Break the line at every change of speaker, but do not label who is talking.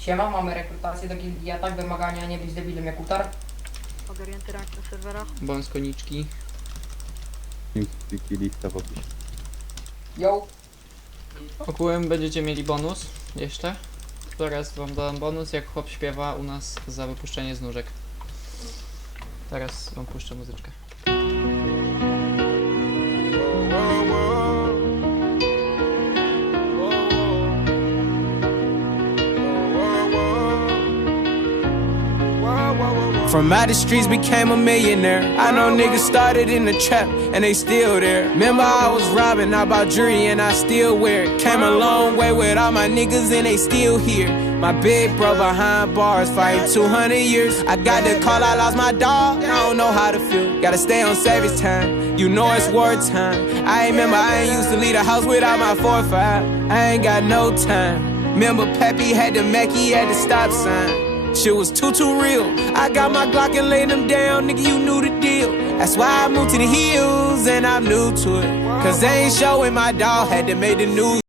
Siema, mamy rekrutację do gildii atak, wymagania nie być debilem jak utar.
Ogarnięty rank na serwerach.
Bądź koniczki.
Teamspeak i lista w opisie.
Yo,
Ogółem będziecie mieli bonus jeszcze. Teraz wam dam bonus, jak chłop śpiewa u nas za wypuszczenie z nóżek. Teraz wam puszczę muzyczkę.
From out the streets became a millionaire. I know niggas started in the trap and they still there. Remember I was robbing, I bought jewelry and I still wear it. Came a long way with all my niggas and they still here. My big bro behind bars fighting 200 years. I got the call, I lost my dog. I don't know how to feel. Gotta stay on service time. You know it's wartime. I remember I ain't used to leave the house without my 4-5. I ain't got no time. Remember Peppy had the Mackie at the stop sign. Shit was too, too real. I got my Glock and laid them down, nigga, you knew the deal. That's why I moved to the hills and I'm new to it. Cause they ain't showing my dog had to make the news.